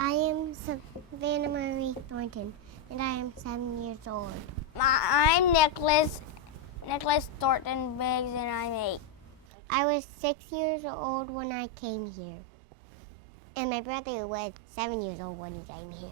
I am Savannah Marie Thornton, and I am 7 years old. I'm Nicholas Thornton Biggs, and I'm 8. I was 6 years old when I came here, and my brother was 7 years old when he came here.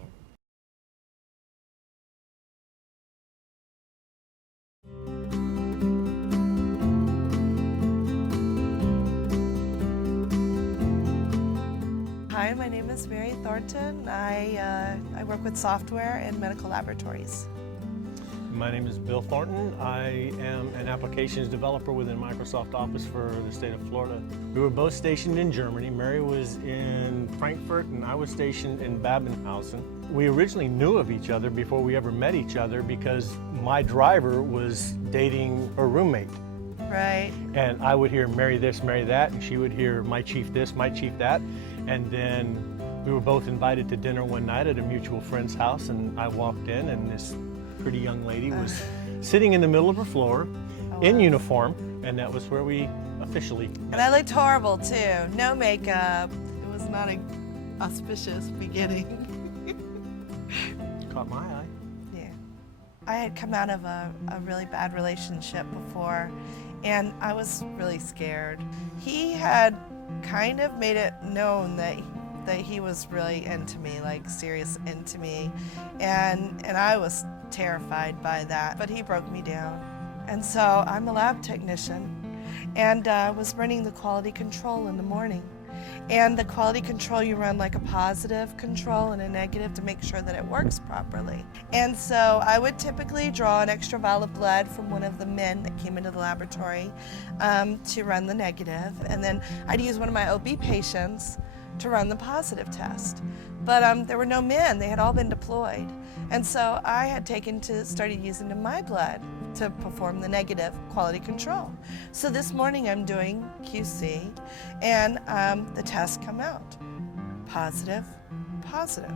Hi, my name is Mary Thornton. I work with software in medical laboratories. My name is Bill Thornton. I am an applications developer within Microsoft Office for the state of Florida. We were both stationed in Germany. Mary was in Frankfurt and I was stationed in Babenhausen. We originally knew of each other before we ever met each other because my driver was dating her roommate. Right. And I would hear Mary this, Mary that, and she would hear my chief this, my chief that. And then we were both invited to dinner one night at a mutual friend's house, and I walked in and this pretty young lady was sitting in the middle of her floor in uniform, and that was where we officially met. And I looked horrible too. No makeup. It was not an auspicious beginning. Caught my eye. Yeah. I had come out of a really bad relationship before, and I was really scared. He had kind of made it known that he was really into me, like serious into me, and I was terrified by that, but he broke me down. And so I'm a lab technician, and was running the quality control in the morning. And the quality control, you run like a positive control and a negative to make sure that it works properly. And so I would typically draw an extra vial of blood from one of the men that came into the laboratory to run the negative. And then I'd use one of my OB patients to run the positive test. But there were no men, they had all been deployed. And so I had started using my blood to perform the negative quality control. So this morning I'm doing QC, and the tests come out. Positive, positive.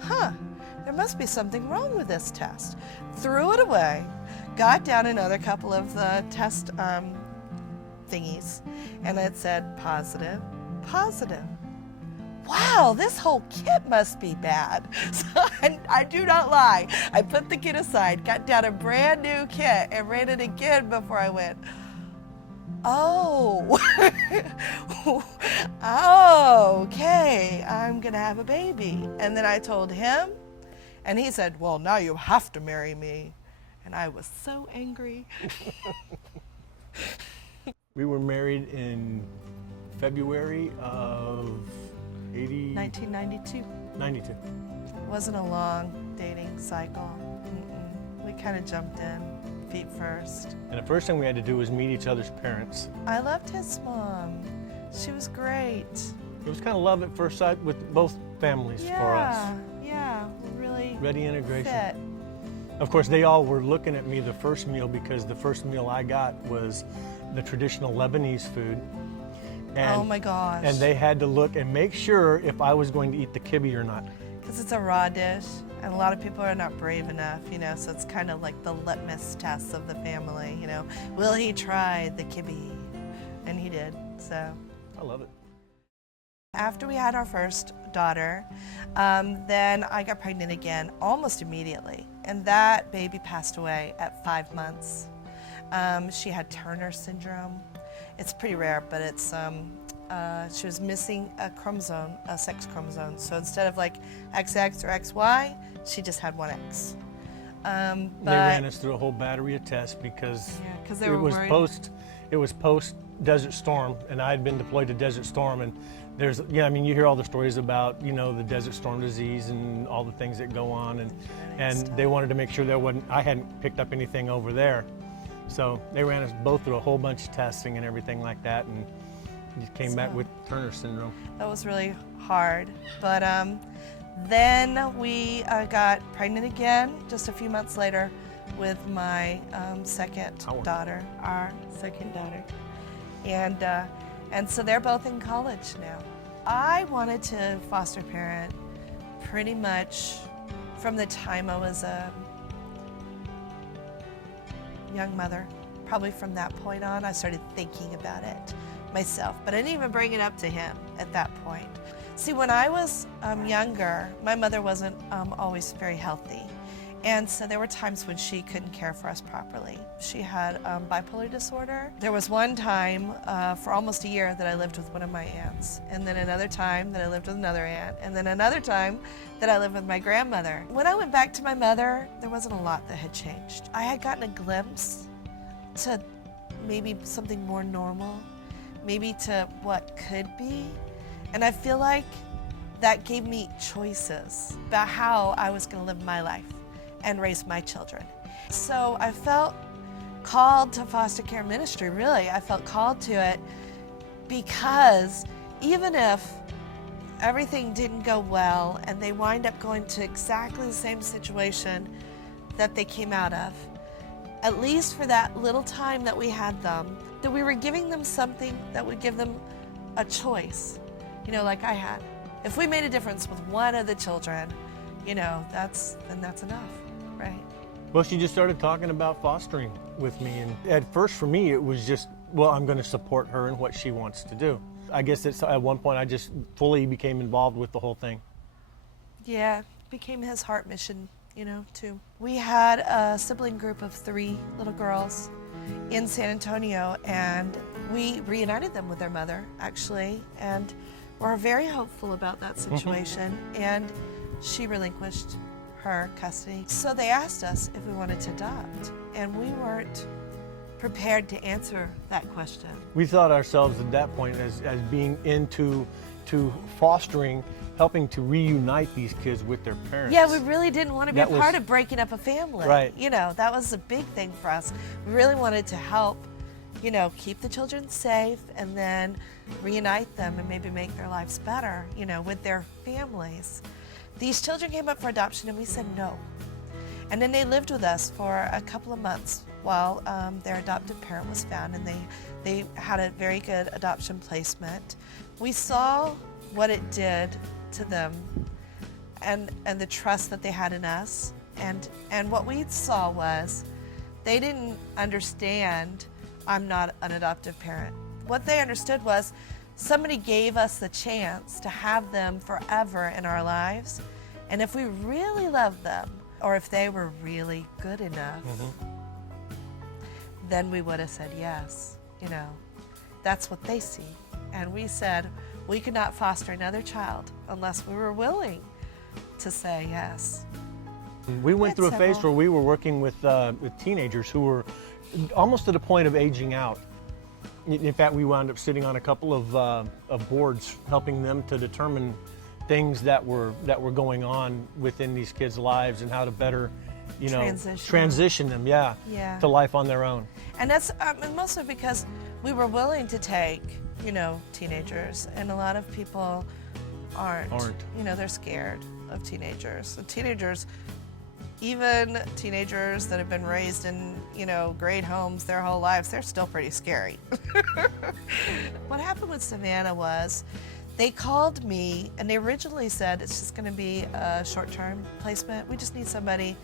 Huh, there must be something wrong with this test. Threw it away, got down another couple of the test thingies, and it said positive, positive. Wow, this whole kit must be bad. So I do not lie. I put the kit aside, got down a brand new kit, and ran it again before I went, oh, oh, okay, I'm gonna have a baby. And then I told him, and he said, well, now you have to marry me. And I was so angry. We were married in February of 1992. 92. It wasn't a long dating cycle. We kind of jumped in, feet first. And the first thing we had to do was meet each other's parents. I loved his mom. She was great. It was kind of love at first sight with both families for us. Yeah, really Ready integration. fit. Of course, they all were looking at me the first meal because the first meal I got was the traditional Lebanese food. And, oh my gosh. And they had to look and make sure if I was going to eat the kibbe or not. Because it's a raw dish, and a lot of people are not brave enough, so it's kind of like the litmus test of the family, Will he try the kibbe? And he did, so. I love it. After we had our first daughter, then I got pregnant again almost immediately, and that baby passed away at 5 months. She had Turner syndrome. It's pretty rare, but it's she was missing a chromosome, a sex chromosome. So instead of like XX or XY, she just had one X. They ran us through a whole battery of tests because they were worried. It was post Desert Storm, and I had been deployed to Desert Storm, and you hear all the stories about the Desert Storm disease and all the things that go on, and they wanted to make sure I hadn't picked up anything over there. So they ran us both through a whole bunch of testing and everything like that, and just came back with Turner syndrome. That was really hard. But then we got pregnant again just a few months later with my second daughter, our second daughter. And so they're both in college now. I wanted to foster parent pretty much from the time I was a young mother. Probably from that point on, I started thinking about it myself, but I didn't even bring it up to him at that point. See, when I was younger, my mother wasn't always very healthy. And so there were times when she couldn't care for us properly. She had bipolar disorder. There was one time for almost a year that I lived with one of my aunts, and then another time that I lived with another aunt, and then another time that I lived with my grandmother. When I went back to my mother, there wasn't a lot that had changed. I had gotten a glimpse to maybe something more normal, maybe to what could be. And I feel like that gave me choices about how I was going to live my life and raise my children. So I felt called to foster care ministry, really. I felt called to it because even if everything didn't go well and they wind up going to exactly the same situation that they came out of, at least for that little time that we had them, that we were giving them something that would give them a choice, like I had. If we made a difference with one of the children, then that's enough, right? Well, she just started talking about fostering with me, and at first for me it was just, well, I'm going to support her in what she wants to do. I guess at one point I just fully became involved with the whole thing. Yeah, became his heart mission, too. We had a sibling group of 3 little girls in San Antonio, and we reunited them with their mother, actually, and we're very hopeful about that situation. And she relinquished her custody. So they asked us if we wanted to adopt, and we weren't prepared to answer that question. We thought ourselves at that point as being into fostering, helping to reunite these kids with their parents. Yeah, we really didn't want to be a part of breaking up a family. Right. That was a big thing for us. We really wanted to help, keep the children safe and then reunite them and maybe make their lives better, with their families. These children came up for adoption and we said no. And then they lived with us for a couple of months while their adoptive parent was found, and they had a very good adoption placement. We saw what it did to them and the trust that they had in us. And what we saw was they didn't understand I'm not an adoptive parent. What they understood was somebody gave us the chance to have them forever in our lives. And if we really loved them, or if they were really good enough, then we would have said yes. That's what they see. And we said we could not foster another child unless we were willing to say yes. We went through a phase simple. where we were working with teenagers who were almost to the point of aging out. In fact, we wound up sitting on a couple of boards helping them to determine things that were going on within these kids' lives and how to better, transition them, to life on their own. And that's mostly because we were willing to take, teenagers, and a lot of people aren't. They're scared of teenagers. So teenagers, even teenagers that have been raised in, great homes their whole lives, they're still pretty scary. What happened with Savannah was they called me and they originally said it's just going to be a short-term placement. We just need somebody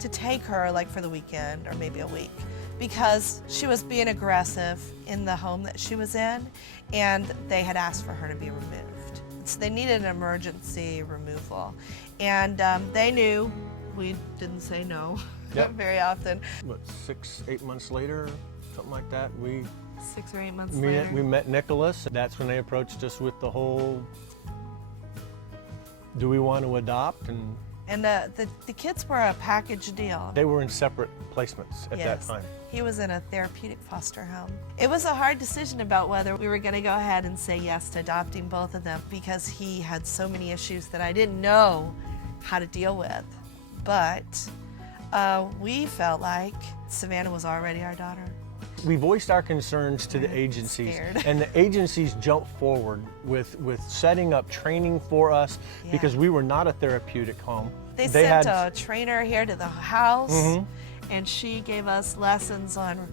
to take her like for the weekend or maybe a week, because she was being aggressive in the home that she was in, and they had asked for her to be removed. So they needed an emergency removal, and they knew we didn't say no very often. 6-8 months later, something like that, 6 or 8 months later. We met Nicholas. That's when they approached us with the whole, do we want to adopt? And the kids were a package deal. They were in separate placements at that time. He was in a therapeutic foster home. It was a hard decision about whether we were going to go ahead and say yes to adopting both of them, because he had so many issues that I didn't know how to deal with. But we felt like Savannah was already our daughter. We voiced our concerns to the agencies, and the agencies jumped forward with setting up training for us because we were not a therapeutic home. They sent a trainer here to the house, and she gave us lessons on,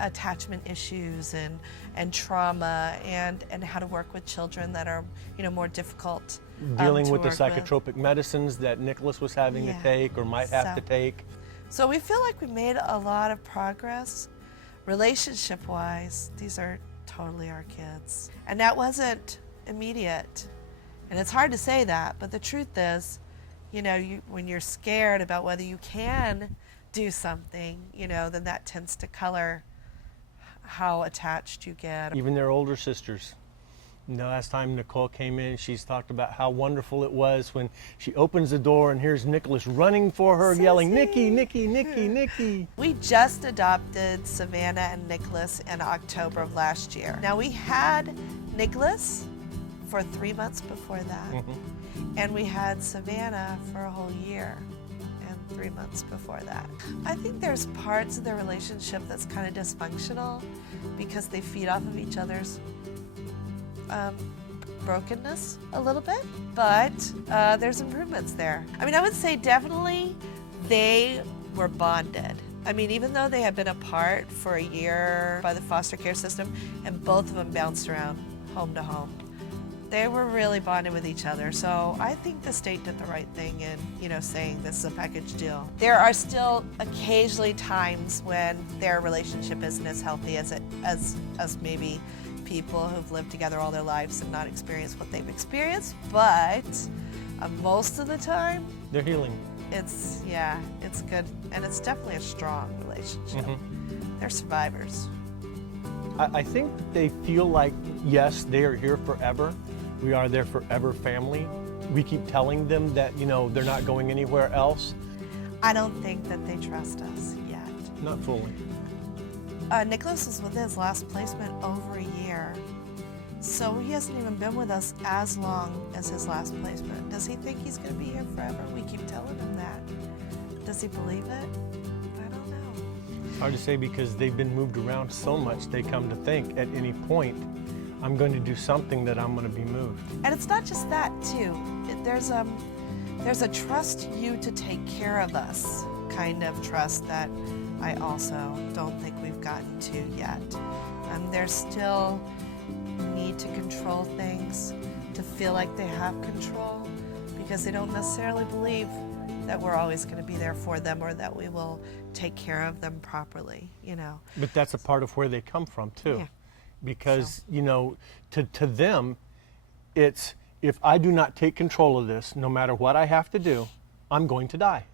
attachment issues and trauma and how to work with children that are, more difficult. Dealing with the psychotropic medicines that Nicholas was having to take or might have to take. So we feel like we made a lot of progress. Relationship-wise, these are totally our kids. And that wasn't immediate. And it's hard to say that, but the truth is, you know, when you're scared about whether you can do something, you know, then that tends to color how attached you get. Even their older sisters. The last time Nicole came in, she's talked about how wonderful it was when she opens the door and here's Nicholas running for her, yelling, "Nikki, Nikki, Nikki, Nikki." We just adopted Savannah and Nicholas in October of last year. Now, we had Nicholas for 3 months before that, and we had Savannah for a whole year and 3 months before that. I think there's parts of their relationship that's kind of dysfunctional because they feed off of each other's brokenness a little bit, but there's improvements there. I mean, I would say definitely they were bonded. I mean, even though they had been apart for a year by the foster care system and both of them bounced around home to home, they were really bonded with each other. So I think the state did the right thing in, you know, saying this is a package deal. There are still occasionally times when their relationship isn't as healthy as maybe people who've lived together all their lives and not experienced what they've experienced, but most of the time They're healing. it's good, and it's definitely a strong relationship. They're survivors. I think they feel like, yes, they are here forever. We are their forever family. We keep telling them that, you know, they're not going anywhere else. I don't think that they trust us yet. Not fully. Nicholas was with his last placement over a year, so he hasn't even been with us as long as his last placement. Does he think he's going to be here forever? We keep telling him that. Does he believe it? I don't know. Hard to say because they've been moved around so much, they come to think at any point, I'm going to do something that I'm going to be moved. And it's not just that, too. There's a trust you to take care of us kind of trust that I also don't think we've gotten to yet. There's still need to control things, to feel like they have control, because they don't necessarily believe that we're always going to be there for them or that we will take care of them properly, you know. But that's a part of where they come from, too. Yeah. Because, you know, to them, it's, if I do not take control of this, no matter what I have to do, I'm going to die.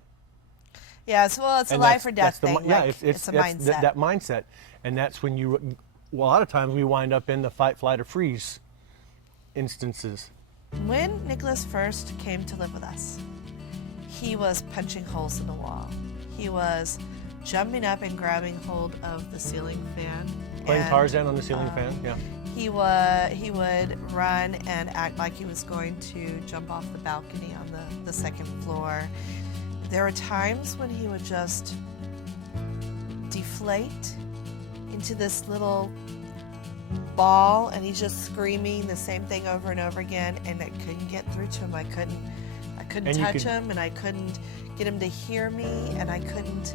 Yeah, well, it's a life or death thing. Yeah, like, it's a that's mindset. that mindset. And that's when you, well, a lot of times we wind up in the fight, flight, or freeze instances. When Nicholas first came to live with us, he was punching holes in the wall. He was jumping up and grabbing hold of the ceiling fan. Playing Tarzan on the ceiling fan, yeah. He would run and act like he was going to jump off the balcony on the second floor. There were times when he would just deflate into this little ball, and he's just screaming the same thing over and over again, and I couldn't get through to him. I couldn't touch him, and I couldn't get him to hear me, and I couldn't.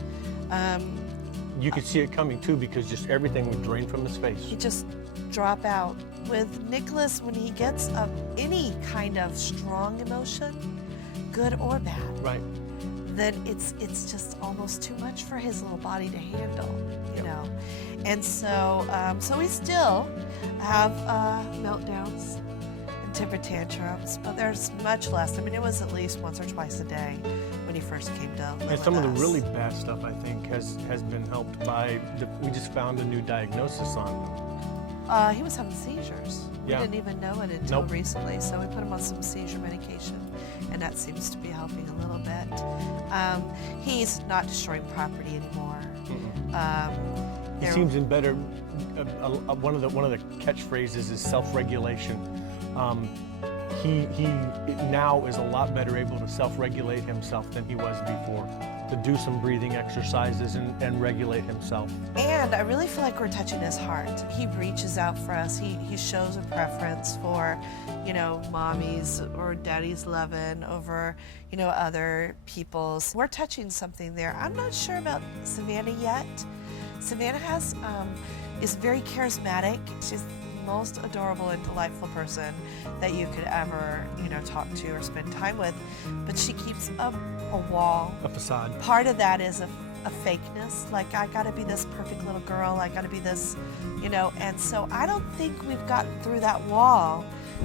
You could see it coming too, because just everything would drain from his face. He'd just drop out. With Nicholas, when he gets any kind of strong emotion, good or bad, right, then it's just almost too much for his little body to handle, you know. And so we still have meltdowns and temper tantrums, but there's much less. I mean, it was at least once or twice a day when he first came to live and some with of the us. really bad stuff, I think, has been helped by, we just found a new diagnosis on him. He was having seizures. We Yeah. didn't even know it until recently, so we put him on some seizure medication, and that seems to be helping a little bit. He's not destroying property anymore. He seems in better. One of the catchphrases is self-regulation. He now is a lot better able to self-regulate himself than he was before. To do some breathing exercises and regulate himself. And I really feel like we're touching his heart. He reaches out for us. He shows a preference for, you know, mommy's or daddy's loving over, you know, other people's. We're touching something there. I'm not sure about Savannah yet. Savannah is very charismatic. She's the most adorable and delightful person that you could ever, you know, talk to or spend time with. But she keeps a wall. A facade. Part of that is a fakeness. Like, I gotta be this perfect little girl. I gotta be this, you know. And so I don't think we've gotten through that wall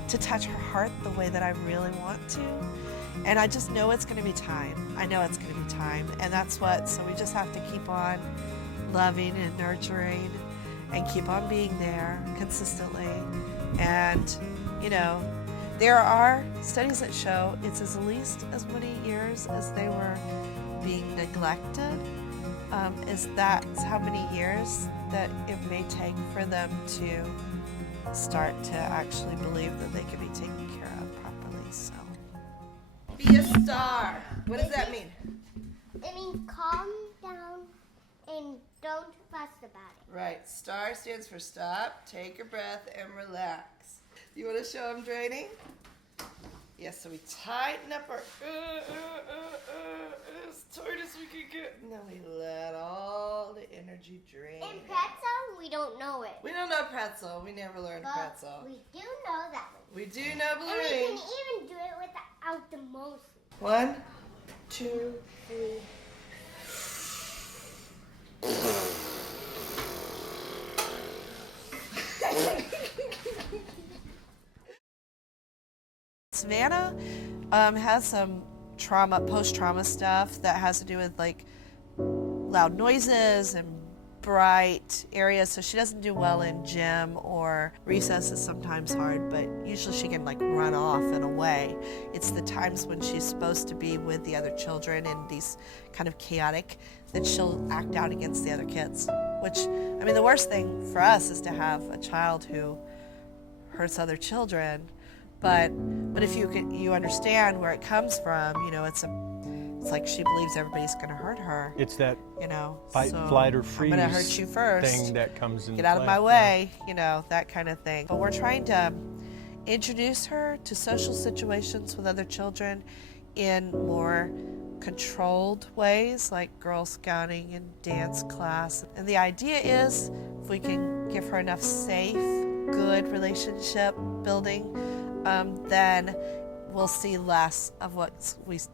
to touch her heart the way that I really want to. And I just know it's going to be time. I know it's going to be time. And so we just have to keep on loving and nurturing and keep on being there consistently. And, you know, there are studies that show it's at least as many years as they were being neglected. That's how many years that it may take for them to start to actually believe that they can be taken care of properly. So, be a star. What does that mean? It means calm down and don't fuss about it. Right. STAR stands for stop, take a breath, and relax. You want to show them draining? Yes, so we tighten up our as tight as we can get. And then we let all the energy drain. In pretzel, we don't know it. We don't know pretzel. We never learned But pretzel. we do know that one. We do know And we ballooning. can even do it without the motion. 1, 2, 3. Savannah has some post-trauma stuff that has to do with like loud noises and bright areas, so she doesn't do well in gym, or recess is sometimes hard, but usually she can like run off and away. It's the times when she's supposed to be with the other children and these kind of chaotic that she'll act out against the other kids, which, I mean, the worst thing for us is to have a child who hurts other children, but if you understand where it comes from, you know, it's like she believes everybody's going to hurt her. It's that, you know, fight, flight, or freeze I'm going to hurt you first. Thing that comes in. Get out of my way, you know, that kind of thing. But we're trying to introduce her to social situations with other children in more controlled ways, like Girl Scouting and dance class. And the idea is, if we can give her enough safe, good relationship building, then we'll see less of what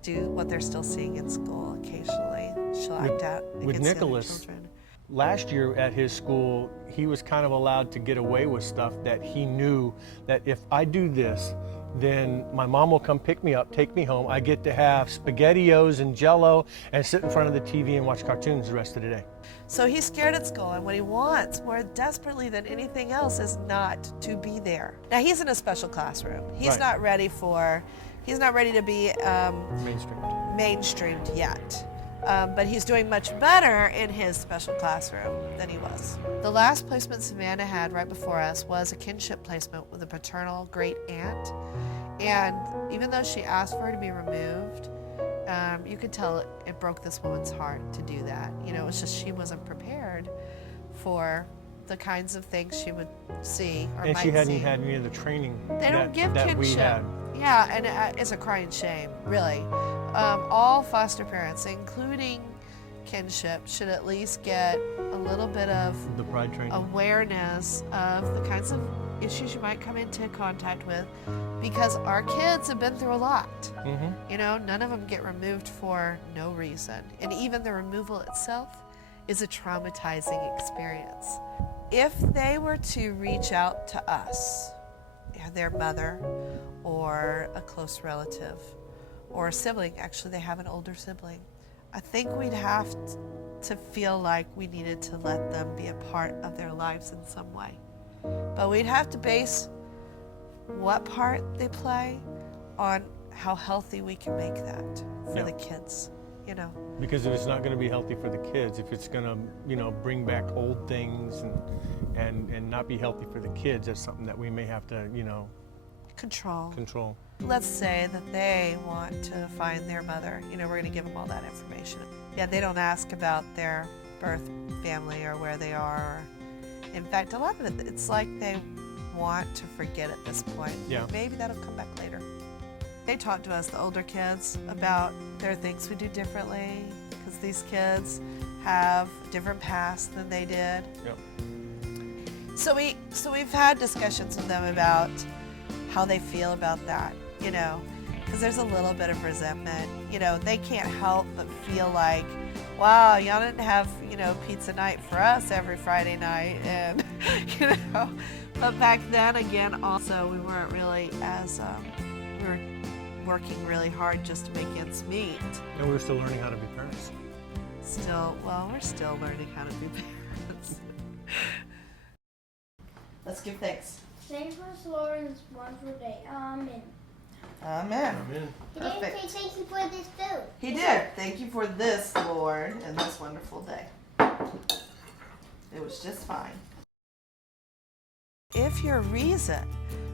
they're still seeing in school. Occasionally, she'll act out with against Nicholas. the other children. Last year at his school, he was kind of allowed to get away with stuff that he knew that if I do this, then my mom will come pick me up, take me home. I get to have SpaghettiOs and Jell-O and sit in front of the TV and watch cartoons the rest of the day. So he's scared at school, and what he wants more desperately than anything else is not to be there. Now he's in a special classroom. He's Right. not ready to be mainstreamed yet. But he's doing much better in his special classroom than he was. The last placement Savannah had right before us was a kinship placement with a paternal great aunt. And even though she asked for her to be removed, you could tell it broke this woman's heart to do that. You know, it was just she wasn't prepared for the kinds of things she would see or And might she hadn't see. had any of the training They don't give that kinship. we had. Yeah, and it's a crying shame, really. All foster parents, including kinship, should at least get a little bit of The pride training. awareness of the kinds of issues you might come into contact with, because our kids have been through a lot. Mm-hmm. You know, none of them get removed for no reason. And even the removal itself is a traumatizing experience. If they were to reach out to us, their mother or a close relative or a sibling, actually they have an older sibling, I think we'd have to feel like we needed to let them be a part of their lives in some way. But we'd have to base what part they play on how healthy we can make that for the kids, you know. Because if it's not going to be healthy for the kids, if it's going to, you know, bring back old things and not be healthy for the kids, that's something that we may have to, you know, control. Let's say that they want to find their mother. You know, we're going to give them all that information. Yeah, they don't ask about their birth family or where they are. In fact, a lot of it, it's like they want to forget at this point. Yeah. Maybe that'll come back later. They talk to us, the older kids, about there are things we do differently because these kids have different pasts than they did. Yep. So we've had discussions with them about how they feel about that, you know, because there's a little bit of resentment. You know, they can't help but feel like, wow, y'all didn't have, you know, pizza night for us every Friday night, and, you know, But back then, again, also, we weren't really as, we were working really hard just to make ends meet. And we were still learning how to be parents. We're still learning how to be parents. Let's give thanks. Thanks for the Lord and one for the day. Amen. Amen. Amen. He didn't say Perfect. thank you for this food. He did. Thank you for this, Lord, and this wonderful day. It was just fine. If your reason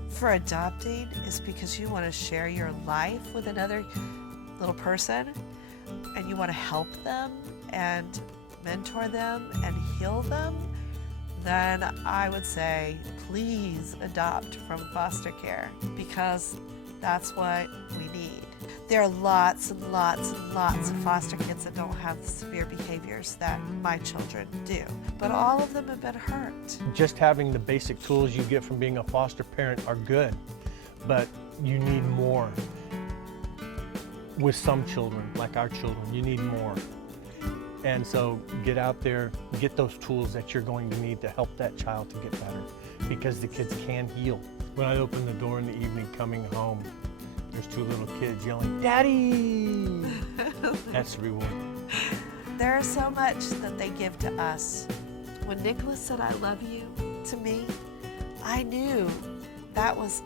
for adopting is because you want to share your life with another little person and you want to help them and mentor them and heal them, then I would say please adopt from foster care, because that's what we need. There are lots and lots and lots of foster kids that don't have the severe behaviors that my children do, but all of them have been hurt. Just having the basic tools you get from being a foster parent are good, but you need more. With some children, like our children, you need more. And so get out there, get those tools that you're going to need to help that child to get better, because the kids can heal. When I open the door in the evening coming home, there's two little kids yelling, "Daddy!" That's the reward. There's so much that they give to us. When Nicholas said, "I love you," to me, I knew that was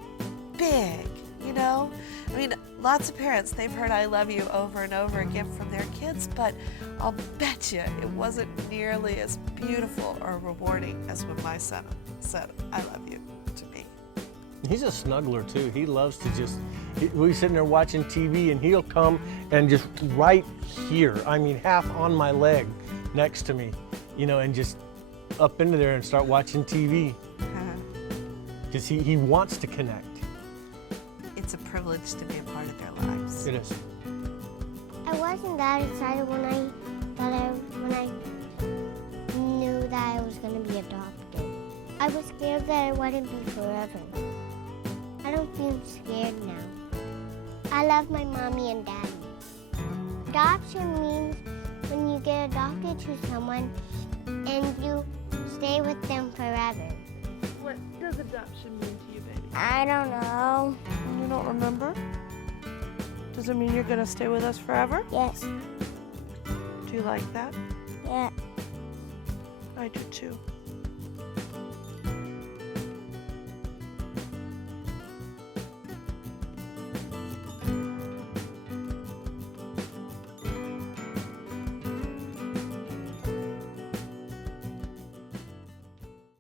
big, you know? I mean, lots of parents, they've heard "I love you" over and over again from their kids, but I'll bet you it wasn't nearly as beautiful or rewarding as when my son said, "I love you" to me. He's a snuggler too. He loves to we're sitting there watching TV and he'll come and just right here, I mean half on my leg next to me, you know, and just up into there and start watching TV. Because he wants to connect. It's a privilege to be a part of their lives. It is. I wasn't that excited when I knew that I was going to be adopted. I was scared that it wouldn't be forever. I don't feel scared now. I love my mommy and daddy. Adoption means when you get adopted to someone and you stay with them forever. What does adoption mean to you, baby? I don't know. You don't remember? Does it mean you're going to stay with us forever? Yes. Do you like that? Yeah. I do too.